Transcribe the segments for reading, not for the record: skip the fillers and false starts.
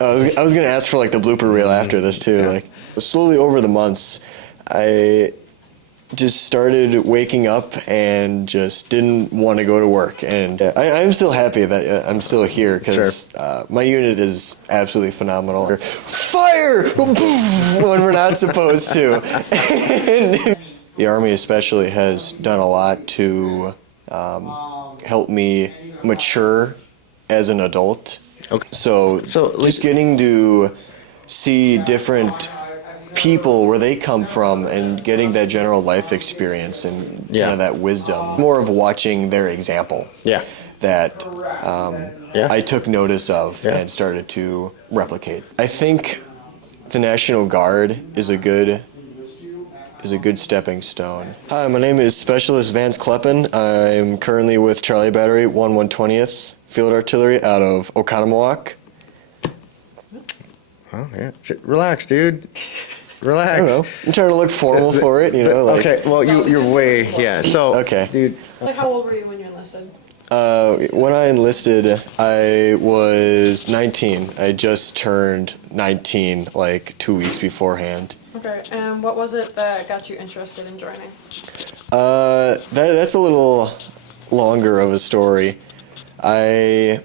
I was gonna ask for like the blooper reel after this too. Yeah. Like slowly over the months, I just started waking up and just didn't want to go to work. And I'm still happy that I'm still here because my unit is absolutely phenomenal. Fire when we're not supposed to. And the Army especially has done a lot to help me mature as an adult. Okay. So just getting to see different people where they come from and getting that general life experience and kind of that wisdom, more of watching their example that I took notice of and started to replicate. I think the National Guard is a good stepping stone. Hi, my name is Specialist Vance Kleppin. I'm currently with Charlie Battery 1/120th Field Artillery out of Oconomowoc. Oh, yeah. Relax, dude. Relax. I don't know. I'm trying to look formal for it, you know. Like, okay, well, you're way, So, okay. Dude. Like, how old were you when you enlisted? When I enlisted, I was 19. I just turned 19 like 2 weeks beforehand. Okay, and what was it that got you interested in joining? That's a little longer of a story. I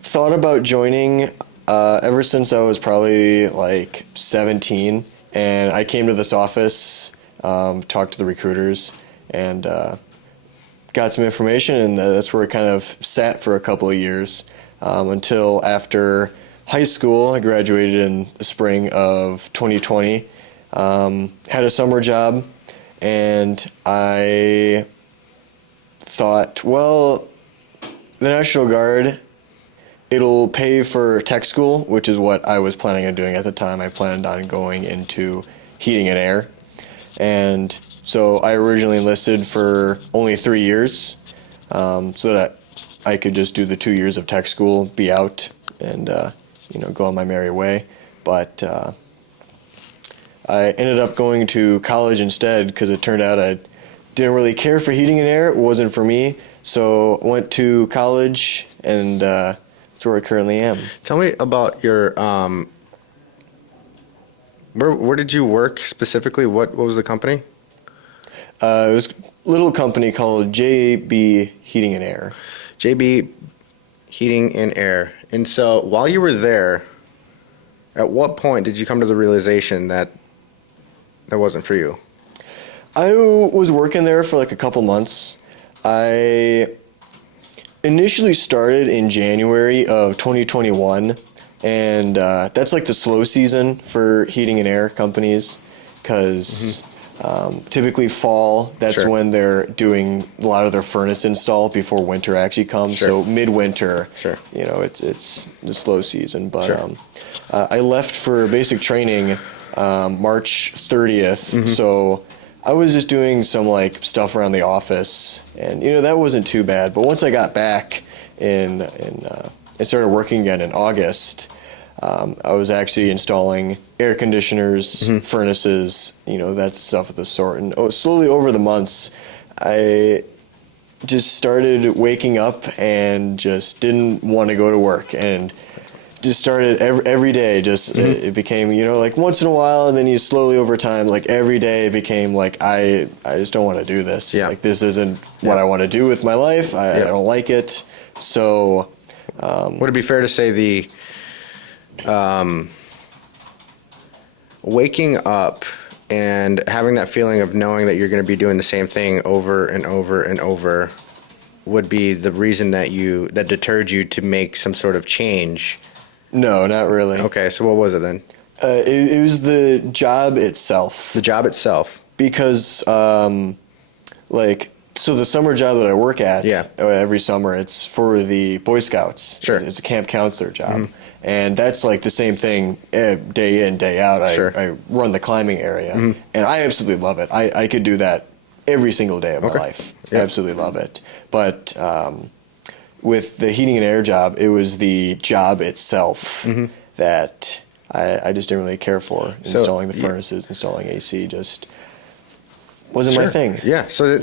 thought about joining ever since I was probably like 17, and I came to this office, talked to the recruiters, and got some information, and that's where I kind of sat for a couple of years until after high school. I graduated in the spring of 2020, had a summer job, and I thought, well, the National Guard, it'll pay for tech school, which is what I was planning on doing at the time. I planned on going into heating and air. And so I originally enlisted for only 3 years so that I could just do the 2 years of tech school, be out, and go on my merry way. But I ended up going to college instead because it turned out I didn't really care for heating and air. It wasn't for me. So went to college, and that's where I currently am. Tell me about your, where did you work specifically? What was the company? It was a little company called JB Heating and Air. JB Heating and Air. And so while you were there, at what point did you come to the realization that that wasn't for you? I was working there for like a couple months. I initially started in January of 2021, and that's like the slow season for heating and air companies because typically fall, that's when they're doing a lot of their furnace install before winter actually comes. So midwinter, it's the slow season. But I left for basic training March 30th, so I was just doing some like stuff around the office, and that wasn't too bad. But once I got back and started working again in August, I was actually installing air conditioners, furnaces, that stuff of the sort. And slowly over the months, I just started waking up and just didn't want to go to work, and just started every day. Just it became like once in a while, and then you slowly over time, like every day became like I just don't want to do this. Like this isn't what I want to do with my life. I don't like it. So would it be fair to say the waking up and having that feeling of knowing that you're going to be doing the same thing over and over and over would be the reason that deterred you to make some sort of change? No, not really. Okay, so what was it then? It was the job itself. The job itself. Because, so the summer job that I work at every summer, it's for the Boy Scouts. Sure. It's a camp counselor job. And that's like the same thing day in, day out. I run the climbing area, and I absolutely love it. I could do that every single day of my life. I absolutely love it. But with the heating and air job, it was the job itself that I just didn't really care for. Installing the furnaces, installing AC, just wasn't my thing. Yeah, so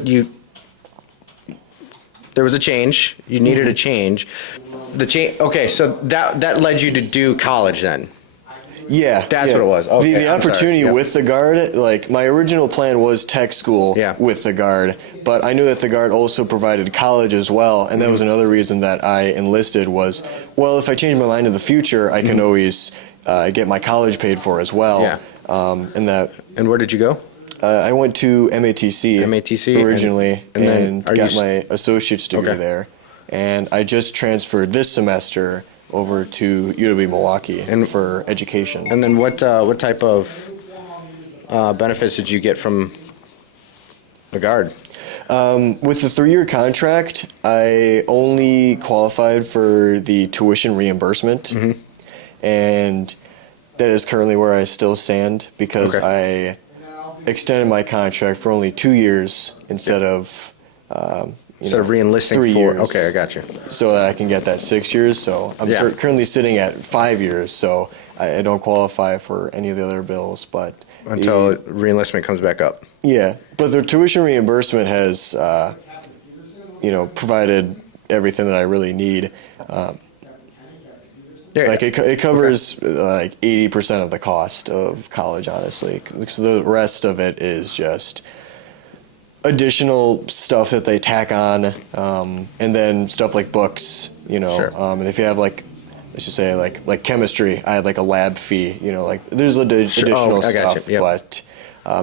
there was a change. You needed a change. The change. Okay, so that led you to do college then. Yeah, That's yeah. what it was. Okay, the I'm sorry. opportunity Yep. with the Guard, like my original plan was tech school Yeah. with the Guard, but I knew that the Guard also provided college as well, and that was another reason that I enlisted was, well, if I change my mind in the future, I can always get my college paid for as well. Yeah. And where did you go? I went to MATC, MATC, originally and then and are you got my associate's degree Okay. there, and I just transferred this semester over to UW Milwaukee for education. And then what type of benefits did you get from the Guard? With the 3-year contract, I only qualified for the tuition reimbursement, and that is currently where I still stand because Okay. I extended my contract for only 2 years instead of Instead of re-enlisting 3 for. years. Okay, I got you. So that I can get that 6 years. So I'm Yeah. currently sitting at 5 years, so I don't qualify for any of the other bills. But Until re-enlistment comes back up. yeah, but the tuition reimbursement has, provided everything that I really need. Yeah. Like it covers like 80% of the cost of college, honestly. So the rest of it is just additional stuff that they tack on, and then stuff like books, Sure. and if you have like, let's just say like chemistry, I had like a lab fee, like there's additional I got you. stuff, Yep. but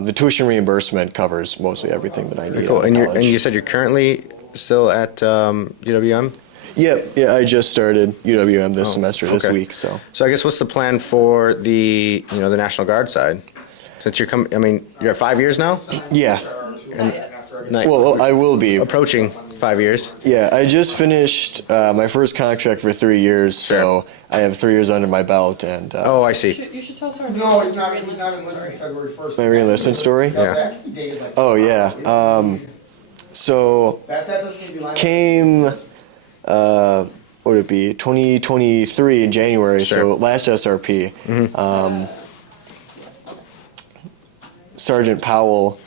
the tuition reimbursement covers mostly everything that I need. Cool. out of And college. you said you're currently still at UWM? Yeah, I just started UWM this semester, this okay. week, so. So I guess what's the plan for the the National Guard side? Since you're coming, I mean, you're at 5 years now. Yeah, Not- well, I will be. approaching 5 years. Yeah, I just finished my first contract for 3 years, so I have 3 years under my belt, and Oh, I see. You should tell us our No, he's not enlisted February 1st. my re-enlistment story. Yeah. That could be dated like. Oh yeah, so That doesn't need to be lined up. came, what would it be, 2023 in January, so Sure. last SRP. Sergeant Powell,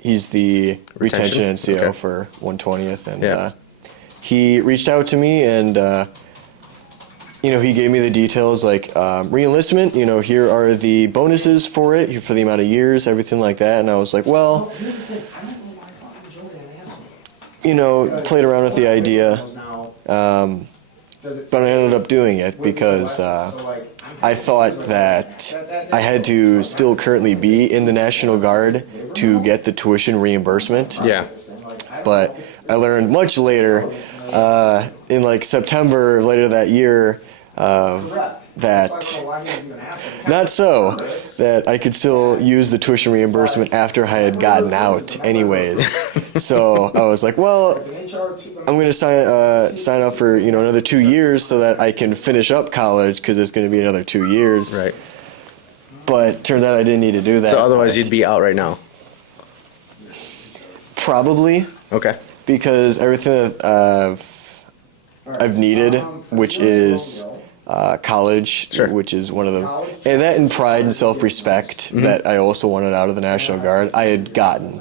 he's the retention Retention? NCO Okay. for 120th, and Yeah. he reached out to me, and he gave me the details like re-enlistment. Here are the bonuses for it, for the amount of years, everything like that, and I was like, well, played around with the idea, but I ended up doing it because I thought that I had to still currently be in the National Guard to get the tuition reimbursement. Yeah. But I learned much later, in like September later that year, that not so, that I could still use the tuition reimbursement after I had gotten out anyways. So I was like, well, I'm going to sign up for another 2 years so that I can finish up college because it's going to be another 2 years. Right. But turned out I didn't need to do that. So otherwise you'd be out right now. Probably, Okay. because everything that I've needed, which is college, Sure. which is one of them, and that and pride and self-respect that I also wanted out of the National Guard, I had gotten.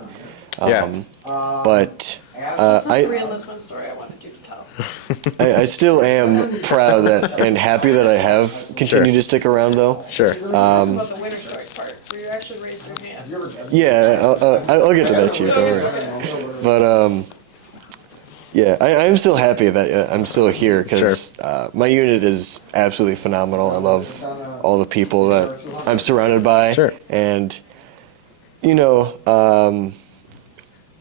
Yeah. But That's not I, the re-enlistment story I wanted you to tell. I still am proud and happy that I have continued to stick around, though. Sure. About the winter strike part, where you actually raised your hand. Yeah, I'll get to that too. Don't worry. But yeah, I'm still happy that I'm still here because my unit is absolutely phenomenal. I love all the people that I'm surrounded by, Sure. and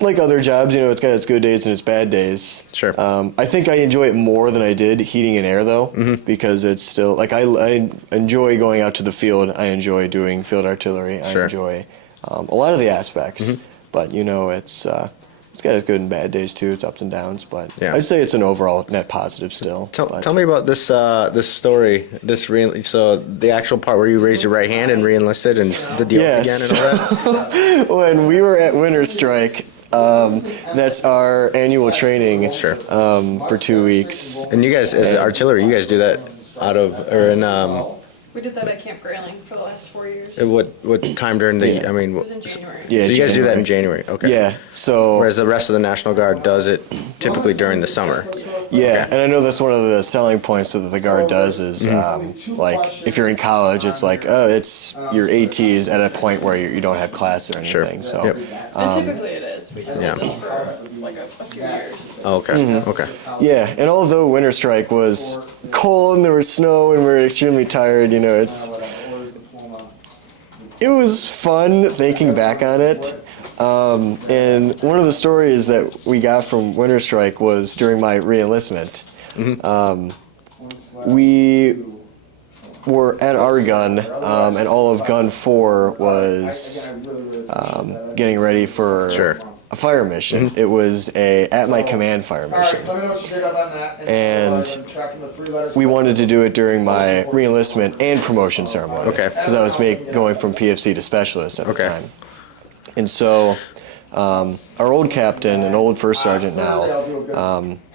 like other jobs, it's got its good days and its bad days. Sure. I think I enjoy it more than I did heating and air, though, because it's still like I enjoy going out to the field. I enjoy doing field artillery. Sure. I enjoy a lot of the aspects, but it's got its good and bad days too. It's ups and downs, but Yeah. I'd say it's an overall net positive still. but- Tell me about this this story. So the actual part where you raised your right hand and re-enlisted and did the oath Yes. again and all that. When we were at Winter Strike, that's our annual training. Sure. For 2 weeks. And you guys, as artillery, you guys do that out of or in We did that at Camp Grayling for the last 4 years. What time during the? Yeah. I mean, It was in January. Yeah, so you guys do that January. in January, okay? Yeah. So Whereas the rest of the National Guard does it typically during the summer. yeah, and I know that's one of the selling points that the Guard does is like if you're in college, it's like it's your ATs at a point where you don't have class or anything. Sure. So Yep. And typically it is. We just Yeah. did this for like a few years. Oh, okay. Okay. yeah, and although winter strike was cold and there was snow and we were extremely tired, it was fun thinking back on it. And one of the stories that we got from winter strike was during my re-enlistment. We were at our gun, and all of gun 4 was getting ready for Sure. a fire mission. It was a at my command fire mission. Let me know what you did on that. And tracking the 3 letters. We wanted to do it during my re-enlistment and promotion ceremony. Okay. Because I was going from PFC to specialist at the Okay. time. And so our old captain and old first sergeant now,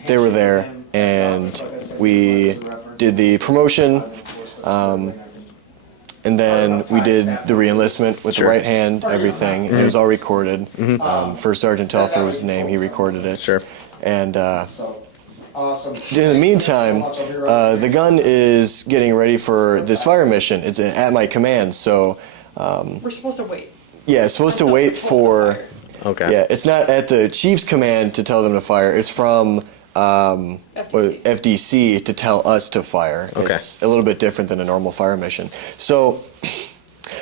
they were there, and we did the promotion, and then we did the re-enlistment with Sure. the right hand, everything. And it was all recorded. First Sergeant Telfer was his name. He recorded it. Sure. And Awesome. in the meantime, the gun is getting ready for this fire mission. It's at my command, so We're supposed to wait. yeah, it's supposed to wait for. Okay. Yeah, it's not at the chief's command to tell them to fire. It's from FDC to tell us to fire. Okay. It's a little bit different than a normal fire mission. So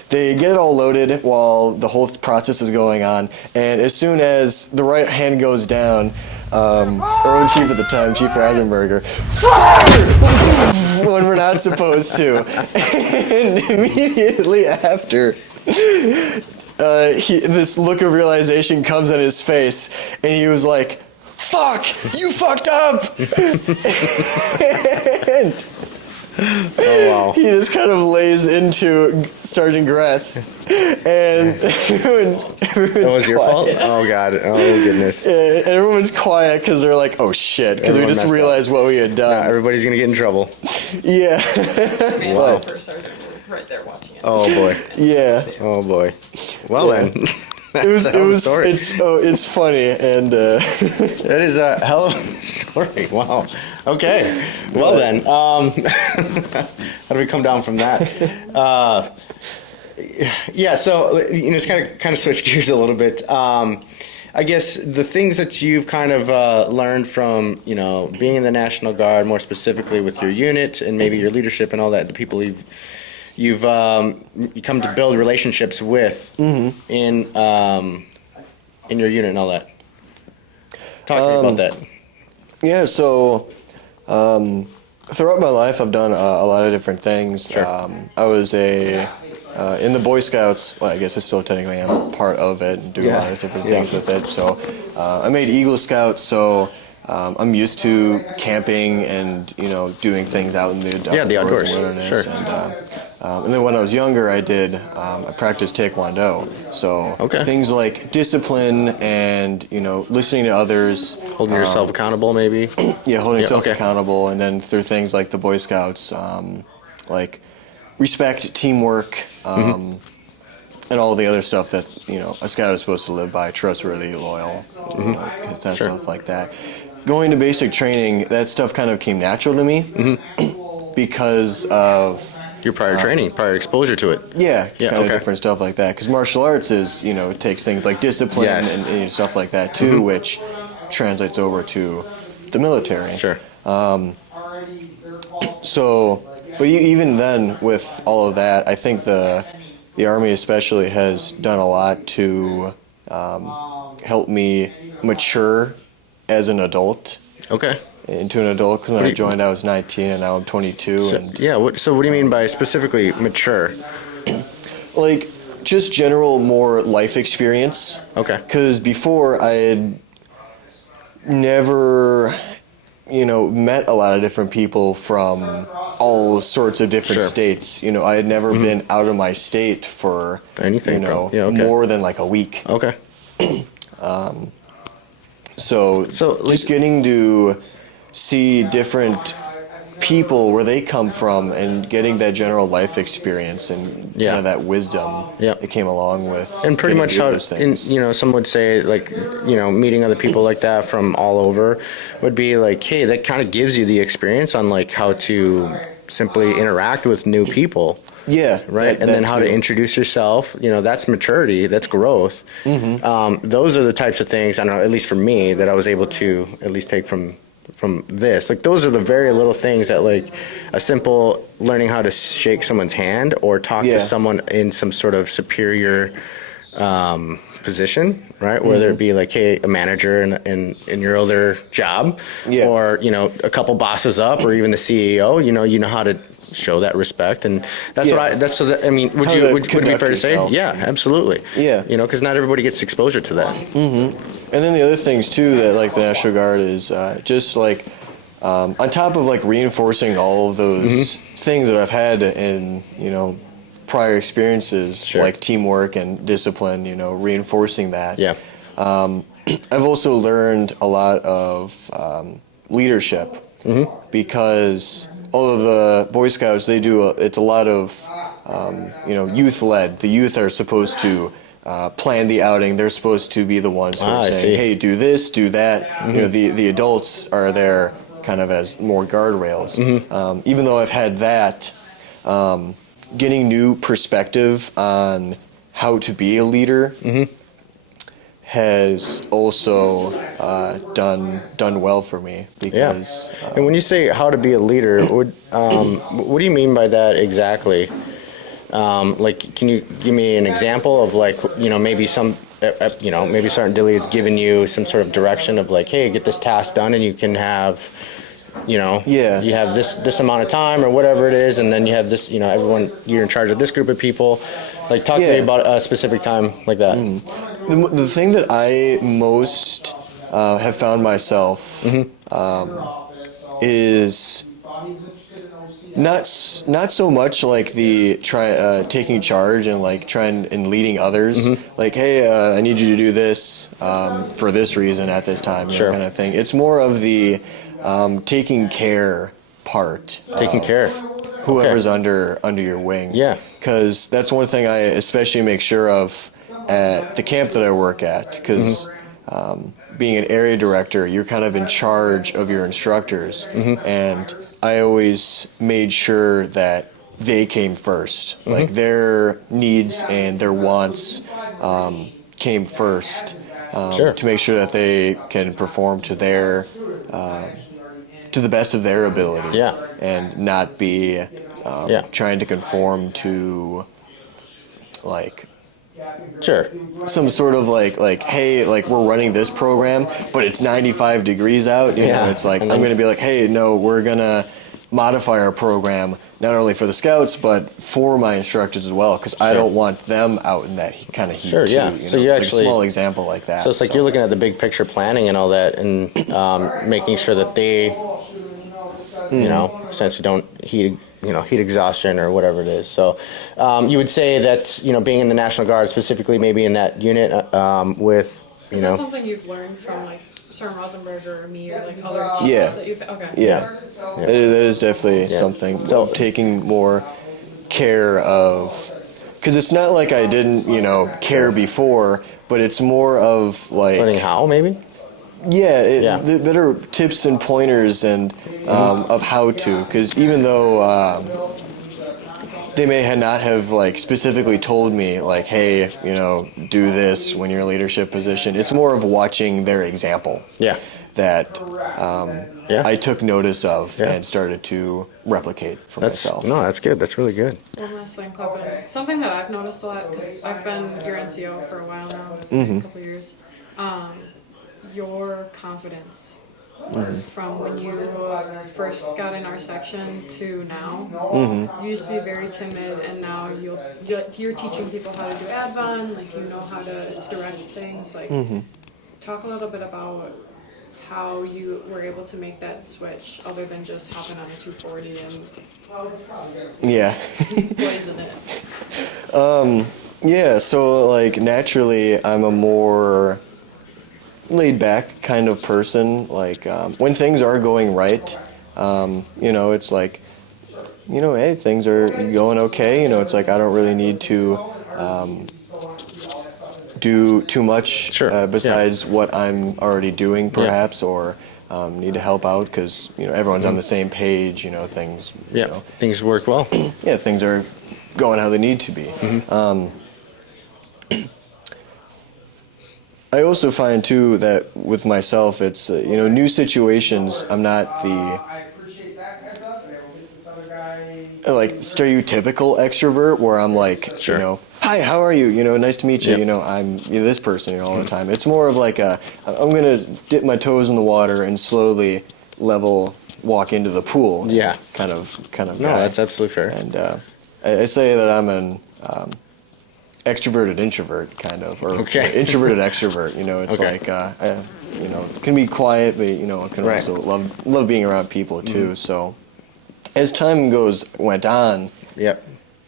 they get it all loaded while the whole process is going on, and as soon as the right hand goes down, our own chief at the time, Chief Rasenberger, fire! When we're not supposed to. And immediately after, this look of realization comes on his face, and he was like, "Fuck! You fucked up!" And Oh wow. he just kind of lays into Sergeant Gress, and everyone's That was your fault? quiet. Oh god. Oh goodness. And everyone's quiet because they're like, "Oh shit!" Because we Everyone just messed up. realized what we had done. Everybody's gonna get in trouble. Yeah, Me and Wow. the first sergeant were right there watching it. Oh boy. yeah. Oh boy. Well Yeah. then. It was. That's a hell of a story. It's funny, and That is a hell of a story. Wow. Okay. Well then, how do we come down from that? Yeah. So it's kind of switch gears a little bit. I guess the things that you've kind of learned from being in the National Guard, more specifically with your unit and maybe your leadership and all that, the people you come to build relationships with in your unit and all that. Talk to me about that. yeah. So throughout my life, I've done a lot of different things. Sure. I was in the Boy Scouts. Well, I guess I still technically am part of it and do a lot of different things with it. So I made Eagle Scout. So I'm used to camping and doing things out in the outdoors. wilderness. Sure. And then when I was younger, I practiced Taekwondo. So Okay. things like discipline and listening to others, Holding yourself accountable, maybe. holding yourself okay. accountable, and then through things like the Boy Scouts, like respect, teamwork, and all the other stuff that a scout is supposed to live by: trustworthy, loyal, stuff like that. Going to basic training, that stuff kind of came natural to me because of Your prior training, prior exposure to it. Yeah, Yeah, kind of okay. different stuff like that. Because martial arts is, it takes things like discipline Yes. and stuff like that too, which translates over to the military. Sure. So, but even then, with all of that, I think the Army especially has done a lot to help me mature as an adult Okay. into an adult. Because when do I you- joined, I was 19, and now I'm 22, So, and yeah. So what do you mean by specifically mature? like just general more life experience. Okay. Because before I had never, met a lot of different people from all sorts of different Sure. states. I had never been out of my state for Anything, probably. Yeah, okay. more than like a week. Okay. So So, just getting to see different people where they come from and getting that general life experience and Yeah. kind of that wisdom Yeah. that came along with And pretty getting much to do how, those things. some would say, like, meeting other people like that from all over would be like, hey, that kind of gives you the experience on like how to simply interact with new people. Yeah, Right, and then how to introduce yourself. That's maturity, that's growth. Those are the types of things, I don't know, at least for me, that I was able to at least take from this. Like, those are the very little things that, like, a simple learning how to shake someone's hand or talk Yeah. to someone in some sort of superior position, right? Whether it be like, hey, a manager in your other job, Yeah. or a couple bosses up, or even the CEO. You know how to show that respect, and that's Yeah. what I. That's so that I mean, would How you to would it be conduct fair to say? yourself. Yeah, absolutely. Yeah. Because not everybody gets exposure to that. And then the other things too that like the National Guard is just like on top of like reinforcing all of those things that I've had in prior experiences, Sure. like teamwork and discipline, reinforcing that. Yeah. I've also learned a lot of leadership because all of the Boy Scouts, they do it's a lot of youth led. The youth are supposed to plan the outing. They're supposed to be the ones who Ah, are I saying, see. "Hey, do this, do that." The adults are there kind of as more guardrails. Even though I've had that, getting new perspective on how to be a leader has also done well for me because And when you say how to be a leader, what do you mean by that exactly? Like, can you give me an example of like, maybe maybe Sergeant Dilly has given you some sort of direction of like, hey, get this task done, and you can have, Yeah. you have this amount of time or whatever it is, and then you have this, everyone, you're in charge of this group of people. Like, talk to me Yeah. about a specific time like that. the thing that I most have found myself is not so much like the taking charge and like trying and leading others. Like, hey, I need you to do this for this reason at this time, Sure. kind of thing. It's more of the taking care part. Taking care. Whoever's under your wing. Yeah. Because that's one thing I especially make sure of at the camp that I work at. Because being an area director, you're kind of in charge of your instructors, and I always made sure that they came first. Like their needs and their wants came first Sure. to make sure that they can perform to their to the best of their ability. Yeah. And not be trying to conform to like Sure. some sort of like hey, like we're running this program but it's 95 degrees out, Yeah. it's like And I'm then- going to be like, hey, no, we're going to modify our program not only for the scouts but for my instructors as well, because I Sure. don't want them out in that kind of heat Sure, too, yeah. So you like actually- a small example like that. So it's like you're looking at the big picture planning and all that, and making sure that they, essentially don't heat exhaustion or whatever it is. So you would say that, being in the National Guard, specifically maybe in that unit, with, Is that something you've learned from like Sergeant Rosenberg or me or like other chiefs Yeah. that you've okay. Yeah, that is definitely something. So- Of taking more care of, because it's not like I didn't, care before, but it's more of like, learning how, maybe? yeah, Yeah. the better tips and pointers and of how to, because even though they may not have like specifically told me like, hey, do this when you're in a leadership position. It's more of watching their example. Yeah. That Yeah. I took notice of Yeah. and started to replicate for That's myself. that's good. That's really good. One last thing, Kleppin. Something that I've noticed a lot, because I've been your NCO for a while now, a couple of years. Your confidence from when you first got in our section to now. You used to be very timid, and now you're teaching people how to do advan, like you know how to direct things. Like, talk a little bit about how you were able to make that switch, other than just hopping on a 240 and Yeah. blazing it. Yeah, so like naturally I'm a more laid back kind of person. Like when things are going right, It's like, hey, things are going okay. It's like I don't really need to do too much Sure. besides what I'm already doing, perhaps, or need to help out because everyone's on the same page. Things. Things work well. Yeah, things are going how they need to be. I also find too that with myself, it's new situations. I'm not the I appreciate that heads up, and I will get this other guy. like stereotypical extrovert where I'm like, Sure. hi, how are you? Nice to meet you. Yep. I'm this person all the time. It's more of like I'm gonna dip my toes in the water and slowly level walk into the pool. Yeah. Kind of No, guy. that's absolutely fair. And I say that I'm an extroverted introvert, kind of, or Okay. introverted extrovert. It's Okay. like can be quiet, but can Right. also love being around people too. So as time went on, Yep.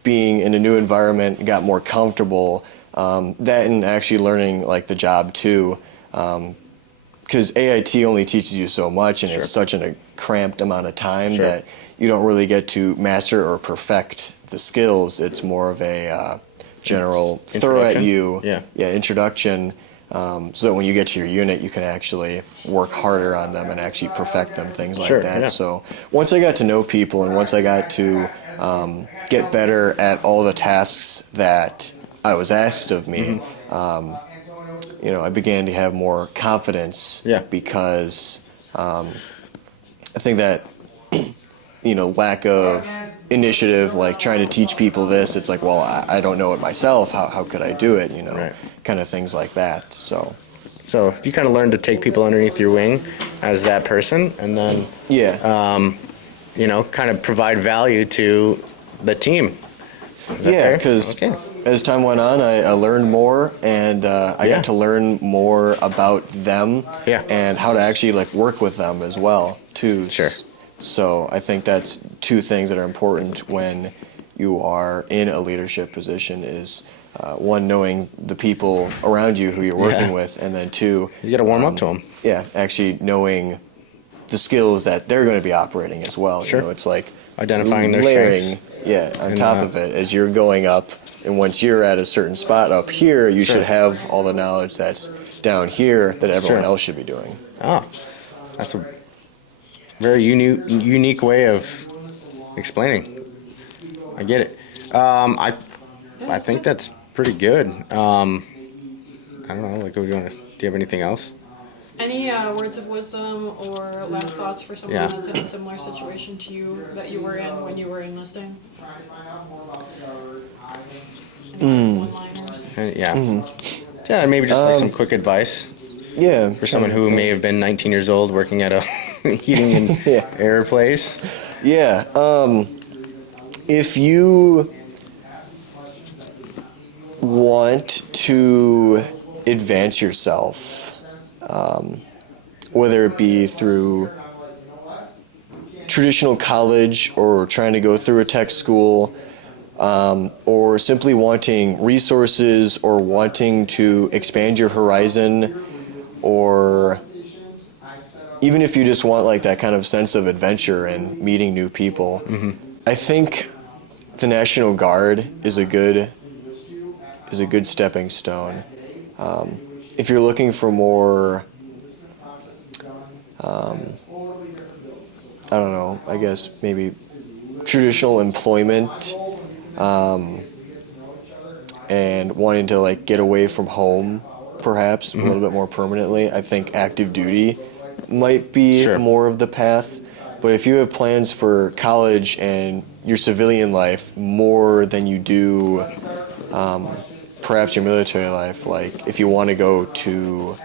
being in a new environment, got more comfortable. That and actually learning like the job too, because AIT only teaches you so much, and it's such a cramped amount of time Sure. that you don't really get to master or perfect the skills. It's more of a general throw at Introduction? you, Yeah. introduction. So that when you get to your unit, you can actually work harder on them and actually perfect them, things like Sure, that. yeah. So once I got to know people and once I got to get better at all the tasks that I was asked of me, I began to have more confidence. Yeah. Because I think that lack of initiative, like trying to teach people this, it's like, well, I don't know it myself. How could I do it? Right. Kind of things like that. So So you kind of learn to take people underneath your wing as that person, and then yeah. kind of provide value to the team. Is that Yeah, fair? because Okay. as time went on, I learned more, and I Yeah. got to learn more about them Yeah. and how to actually like work with them as well too. Sure. So I think that's two things that are important when you are in a leadership position is one, knowing the people around you who you're working Yeah. with, and then two, You got to warm up to them. yeah, actually knowing the skills that they're going to be operating as well. Sure. It's like Identifying their layering, strengths. yeah, on And, top of it as you're going up. And once you're at a certain spot up here, you should have all the knowledge that's down here that everyone Sure. else should be doing. Oh, that's a very unique way of explaining. I get it. I think that's pretty good. I don't know. Like, do you have anything else? Any words of wisdom or last thoughts for someone Yeah. that's in a similar situation to you that you were in when you were enlisting? Any one-liners? Yeah. Yeah, and maybe just like some quick advice Yeah. for someone who may have been 19 years old working at a heating and Yeah. air place. Yeah. If you want to advance yourself, whether it be through traditional college or trying to go through a tech school, or simply wanting resources or wanting to expand your horizon, or even if you just want like that kind of sense of adventure and meeting new people, I think the National Guard is a good stepping stone. If you're looking for more, I don't know, I guess maybe traditional employment, and wanting to like get away from home, perhaps a little bit more permanently, I think active duty might be Sure. more of the path. But if you have plans for college and your civilian life more than you do perhaps your military life, like if you want to go to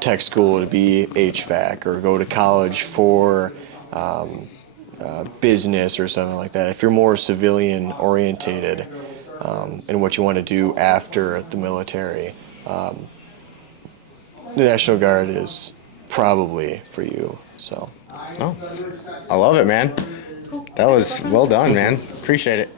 tech school to be HVAC or go to college for business or something like that, if you're more civilian orientated in what you want to do after the military, the National Guard is probably for you. So. Oh, I love it, man. That was well done, man. Appreciate it.